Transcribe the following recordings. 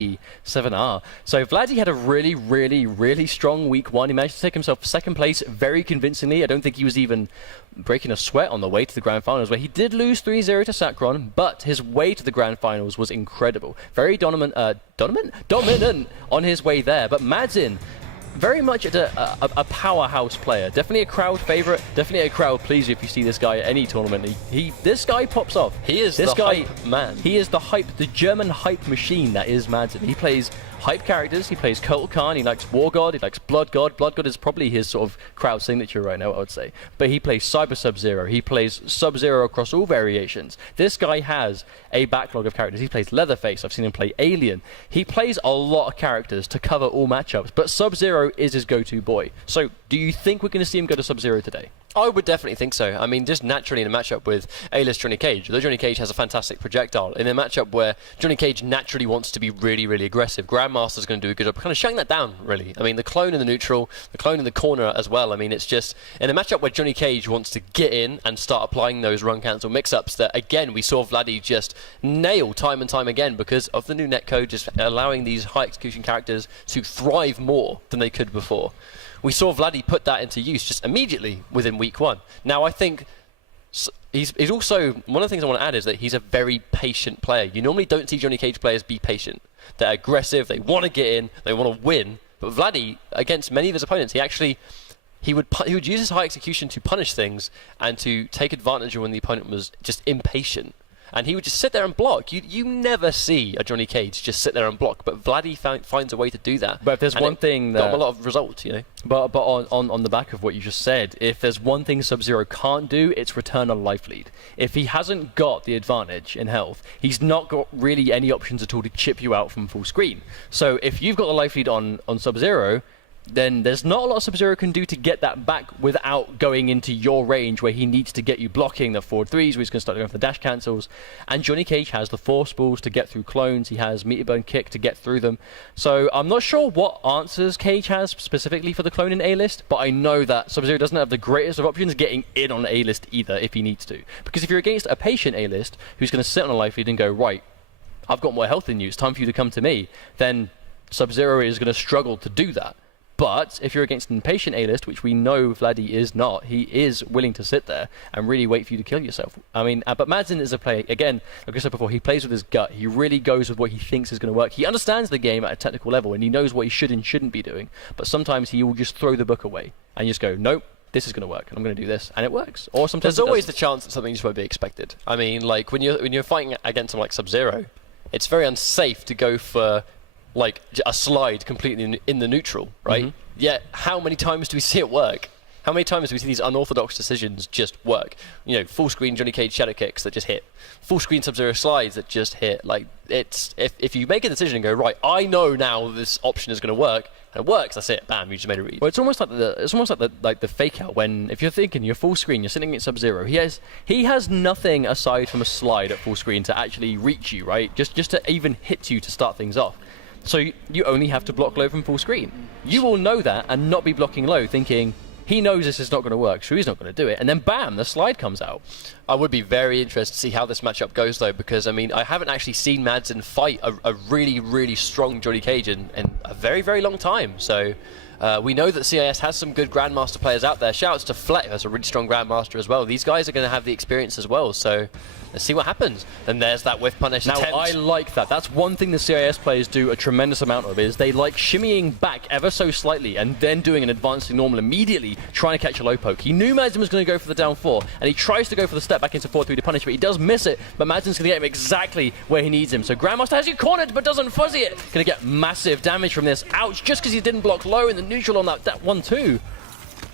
Vladee7R. So Vladee had a really strong week one. He managed to take himself second place very convincingly. I don't think he was even breaking a sweat on the way to the grand finals, where he did lose 3-0 to Sacron, but his way to the grand finals was incredible. Very dominant on his way there. But Madzin, very much a powerhouse player. Definitely a crowd favorite. Definitely a crowd pleaser if you see this guy at any tournament. This guy pops off. He is this guy, hype man. He is the German hype machine that is Madzin. He plays hype characters. He plays Kotal Khan. He likes War God. He likes Blood God. Blood God is probably his sort of crowd signature right now, I would say. But he plays Cyber Sub-Zero. He plays Sub-Zero across all variations. This guy has a backlog of characters. He plays Leatherface. I've seen him play Alien. He plays a lot of characters to cover all matchups. But Sub-Zero is his go-to boy. So do you think we're going to see him go to Sub-Zero today? I would definitely think so. I mean, just naturally in a matchup with A-list Johnny Cage, though Johnny Cage has a fantastic projectile, in a matchup where Johnny Cage naturally wants to be really aggressive, Grandmaster's going to do a good job kind of shutting that down, really. I mean, the clone in the neutral, the clone in the corner as well. I mean, it's just, in a matchup where Johnny Cage wants to get in and start applying those run cancel mix-ups that, again, we saw Vladee just nail time and time again because of the new netcode, just allowing these high execution characters to thrive more than they could before. We saw Vladee put that into use just immediately within week one. Now, I think he's also, one of the things I want to add is that he's a very patient player. You normally don't see Johnny Cage players be patient. They're aggressive, they want to get in, they want to win. But Vladee, against many of his opponents, he would use his high execution to punish things and to take advantage of when the opponent was just impatient. And he would just sit there and block. You never see a Johnny Cage just sit there and block, but Vladee finds a way to do that. But if there's one thing that got him a lot of results, you know. But on the back of what you just said, if there's one thing Sub-Zero can't do, it's return a life lead. If he hasn't got the advantage in health, he's not got really any options at all to chip you out from full screen. So if you've got the life lead on Sub-Zero, then there's not a lot Sub-Zero can do to get that back without going into your range where he needs to get you blocking the forward threes, where he's going to start going for the dash cancels. And Johnny Cage has the force balls to get through clones. He has meteor burn kick to get through them. So I'm not sure what answers Cage has specifically for the clone in A-list, but I know that Sub-Zero doesn't have the greatest of options getting in on A-list either if he needs to. Because if you're against a patient A-list who's going to sit on a life lead and go, right, I've got more health than you, it's time for you to come to me, then Sub-Zero is going to struggle to do that. But if you're against an impatient A-list, which we know Vladee is not, he is willing to sit there and really wait for you to kill yourself. I mean, but Madzin is a player, again, like I said before, he plays with his gut. He really goes with what he thinks is going to work. He understands the game at a technical level, and he knows what he should and shouldn't be doing. But sometimes he will just throw the book away and just go, nope, this is going to work, and I'm going to do this, and it works. Or sometimes there's always the chance that something just won't be expected. I mean, like, when you're fighting against someone like Sub-Zero, it's very unsafe to go for like a slide completely in the neutral, right? Mm-hmm. Yet, how many times do we see it work? How many times do we see these unorthodox decisions just work? You know, full screen Johnny Cage shadow kicks that just hit. Full screen Sub-Zero slides that just hit. Like, it's if you make a decision and go, right, I know now this option is going to work, and it works, that's it, bam, you just made a read. Well, it's almost like the fake out when, if you're thinking you're full screen, you're sitting against Sub-Zero, he has nothing aside from a slide at full screen to actually reach you, right? Just to even hit you to start things off. So you only have to block low from full screen. You will know that and not be blocking low, thinking he knows this is not going to work, so he's not going to do it. And then bam, the slide comes out. I would be very interested to see how this matchup goes, though, because I mean, I haven't actually seen Madzin fight a really strong Johnny Cage in a very long time. So we know that CIS has some good Grandmaster players out there. Shouts to Flet, who has a really strong Grandmaster as well. These guys are going to have the experience as well, so let's see what happens. Then there's that whiff punish attempt. Now, I like that. That's one thing the CIS players do a tremendous amount of, is they like shimmying back ever so slightly and then doing an advancing normal immediately, trying to catch a low poke. He knew Madzin was going to go for the down 4, and he tries to go for the step back into 4-3 to punish, but he does miss it, but Madzin's going to get him exactly where he needs him. So Grandmaster has you cornered, but doesn't fuzzy it. Going to get massive damage from this. Ouch, just because he didn't block low in the neutral on that 1-2.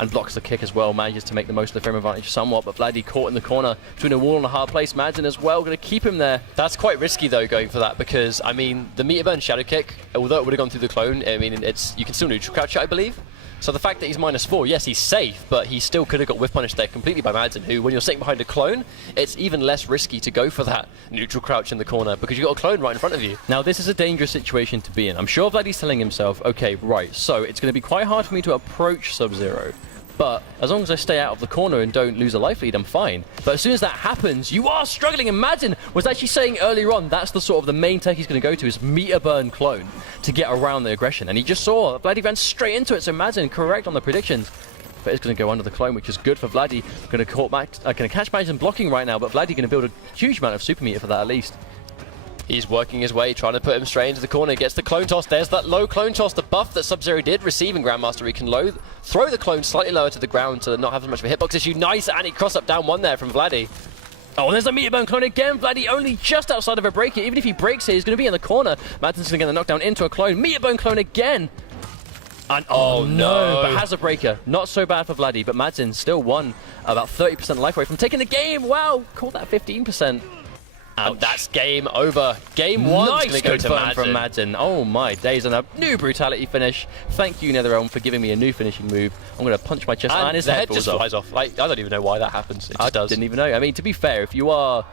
And blocks the kick as well, manages to make the most of the frame advantage somewhat, but Vladee caught in the corner between a wall and a hard place. Madzin as well, going to keep him there. That's quite risky though, going for that, because I mean, the meteor burn shadow kick, although it would have gone through the clone, I mean, you can still neutral crouch it, I believe. So the fact that he's -4, yes, he's safe, but he still could have got whiff punished there completely by Madzin, who, when you're sitting behind a clone, it's even less risky to go for that neutral crouch in the corner, because you've got a clone right in front of you. Now, this is a dangerous situation to be in. I'm sure Vladee's telling himself, okay, right, so it's going to be quite hard for me to approach Sub-Zero, But as long as I stay out of the corner and don't lose a life lead, I'm fine. But as soon as that happens, you are struggling. And Madzin was actually saying earlier on, that's the sort of the main tech he's going to go to is meter burn clone to get around the aggression. And he just saw Vladee ran straight into it. So Madzin correct on the predictions. But it's going to go under the clone, which is good for Vladee. Going to catch Madzin blocking right now, but Vladee going to build a huge amount of super meter for that at least. He's working his way, trying to put him straight into the corner. Gets the clone toss. There's that low clone toss, the buff that Sub-Zero did receive in Grandmaster. He can throw the clone slightly lower to the ground to not have as much of a hitbox issue. Nice anti-cross up down one there from Vladee. Oh, and there's a meter burn clone again. Vladee only just outside of a break. Even if he breaks it, he's going to be in the corner. Madzin's going to get the knockdown into a clone. Meter burn clone again. And oh no, but has a breaker. Not so bad for Vladee, but Madzin still won about 30% life away from taking the game. Wow, call that 15%. And that's game over. Game one. Nice going to go to confirm Madzin. from Madzin. Oh my days, and a new brutality finish. Thank you, NetherRealm, for giving me a new finishing move. I'm going to punch my chest and his head just flies off. Like, I don't even know why that happens. It just does. Didn't even know. I mean, to be fair, if you are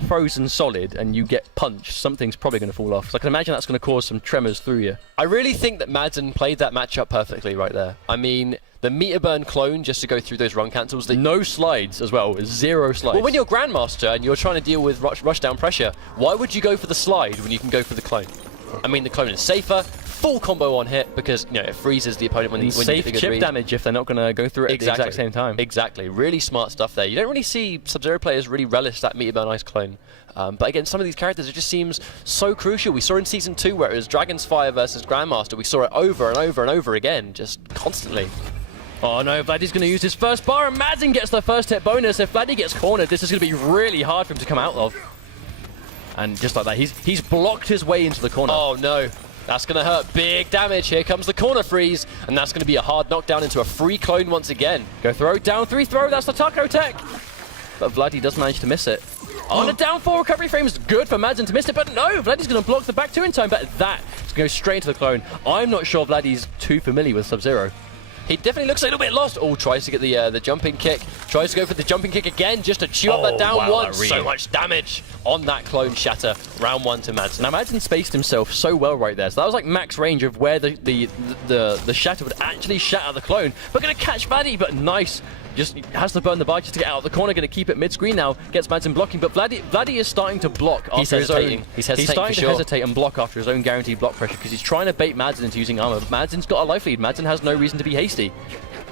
frozen solid and you get punched, something's probably going to fall off. So I can imagine that's going to cause some tremors through you. I really think that Madzin played that matchup perfectly right there. I mean, the meter burn clone just to go through those run cancels. No slides as well. 0 slides. Well, when you're Grandmaster and you're trying to deal with rush down pressure, why would you go for the slide when you can go for the clone? I mean, the clone is safer. Full combo on hit because it freezes the opponent when you safe get a good chip read. damage if they're not going to go through it at the exact same time. Exactly. Really smart stuff there. You don't really see Sub-Zero players really relish that meter burn ice clone. But again, some of these characters, it just seems so crucial. We saw in Season 2 where it was Dragon's Fire versus Grandmaster. We saw it over and over and over again, just constantly. Oh no, Vladee's going to use his first bar, and Madzin gets the first hit bonus. If Vladee gets cornered, this is going to be really hard for him to come out of. And just like that, he's blocked his way into the corner. Oh no, that's going to hurt. Big damage. Here comes the corner freeze, and that's going to be a hard knockdown into a free clone once again. Go throw, down 3 throw, that's the taco tech. But Vladee does manage to miss it. On a down 4 recovery frame is good for Madzin to miss it, but no, Vladee's going to block the back 2 in time, but that is going to go straight into the clone. I'm not sure Vladee's too familiar with Sub-Zero. He definitely looks a little bit lost. Oh, tries to get the jumping kick. Tries to go for the jumping kick again just to chew up that down one. So much damage on that clone shatter. Round 1 to Madzin. Now Madzin spaced himself so well right there. So that was like max range of where the shatter would actually shatter the clone. But going to catch Vladee, but nice. Just has to burn the bar just to get out of the corner. Going to keep it mid-screen now. Gets Madzin blocking, but Vladee is starting to block after his own. He's starting to hesitate and block after his own guaranteed block pressure because he's trying to bait Madzin into using armor. But Madzin's got a life lead. Madzin has no reason to be hasty.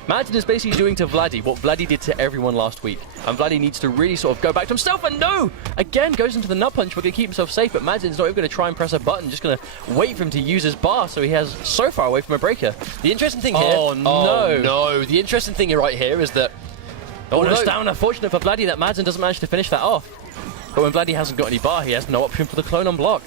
Madzin is basically doing to Vladee what Vladee did to everyone last week. And Vladee needs to really sort of go back to himself. And no! Again, goes into the nut punch. We're going to keep himself safe, but Madzin's not even going to try and press a button. Just going to wait for him to use his bar so he has so far away from a breaker. The interesting thing here... Oh, no. Oh, no. The interesting thing right here is that... Oh, no, stamina. Fortunate for Vladee that Madzin doesn't manage to finish that off. But when Vladee hasn't got any bar, he has no option for the clone unblocked.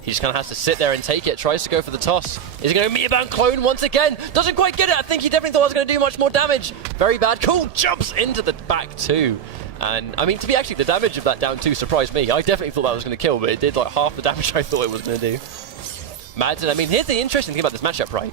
He just kind of has to sit there and take it. Tries to go for the toss. Is he going to meter burn clone once again? Doesn't quite get it. I think he definitely thought I was going to do much more damage. Very bad. Cool. Jumps into the back 2. And, I mean, to be actually the damage of that down 2 surprised me. I definitely thought that was going to kill, but it did like half the damage I thought it was going to do. Madzin, I mean, here's the interesting thing about this matchup, right?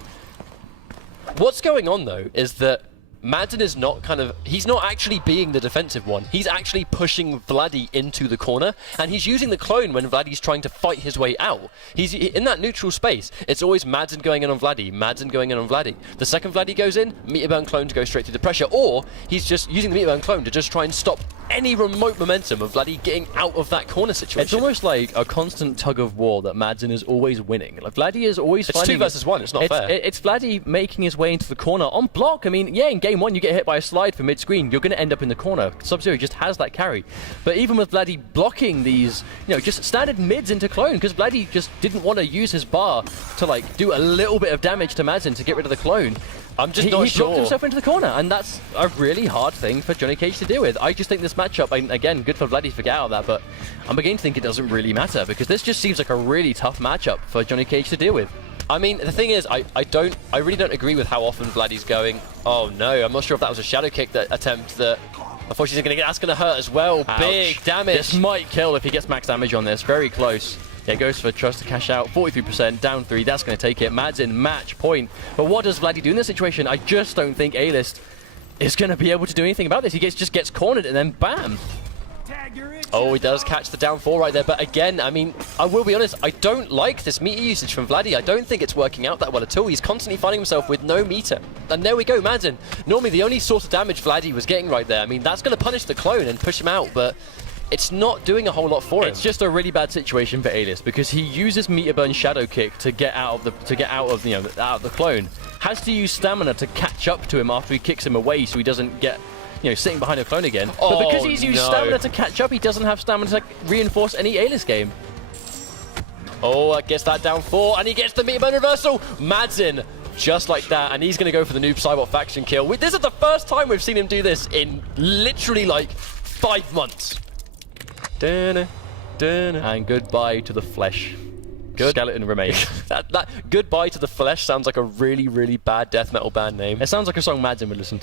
What's going on, though, is that Madzin is not he's not actually being the defensive one. He's actually pushing Vladee into the corner, and he's using the clone when Vladee's trying to fight his way out. He's in that neutral space. It's always Madzin going in on Vladee, Madzin going in on Vladee. The second Vladee goes in, meter burn clone to go straight through the pressure, or he's just using the meter burn clone to just try and stop any remote momentum of Vladee getting out of that corner situation. It's almost like a constant tug of war that Madzin is always winning. Like Vladee is always It's 2 versus 1, it's not fair. It's Vladee making his way into the corner on block. I mean, yeah, in game 1 you get hit by a slide for mid-screen, you're going to end up in the corner. Sub-Zero just has that carry. But even with Vladee blocking these, just standard mids into clone, because Vladee just didn't want to use his bar to like do a little bit of damage to Madzin to get rid of the clone. I'm just not sure. He blocked himself into the corner, and that's a really hard thing for Johnny Cage to deal with. I just think this matchup, again, good for Vladee to get out of that, but I'm beginning to think it doesn't really matter, because this just seems like a really tough matchup for Johnny Cage to deal with. I mean, the thing is, I really don't agree with how often Vladee's going. Oh no, I'm not sure if that was a shadow kick attempt that unfortunately that's going to hurt as well. Ouch. Big damage. This might kill if he gets max damage on this. Very close. Yeah, goes for tries to cash out. 43%, down 3. That's going to take it. Madzin, match point. But what does Vladee do in this situation? I just don't think A-List is going to be able to do anything about this. He just gets cornered and then bam. Oh, he does catch the down 4 right there, but again, I mean, I will be honest, I don't like this meter usage from Vladee. I don't think it's working out that well at all. He's constantly finding himself with no meter. And there we go, Madzin. Normally the only sort of damage Vladee was getting right there. I mean, that's going to punish the clone and push him out, but it's not doing a whole lot for him. It's just a really bad situation for Alias because he uses meter burn shadow kick to get out of the clone. Has to use stamina to catch up to him after he kicks him away so he doesn't get sitting behind a clone again. Oh, but because he's used stamina to catch up, he doesn't have stamina to reinforce any Alias game. Oh, gets that down 4, and he gets the meter burn reversal. Madzin, just like that, and he's going to go for the noob Cybot faction kill. This is the first time we've seen him do this in literally like 5 months. And goodbye to the flesh. Skeleton remains. that Goodbye to the Flesh sounds like a really, really bad death metal band name. It sounds like a song Madzin would listen to.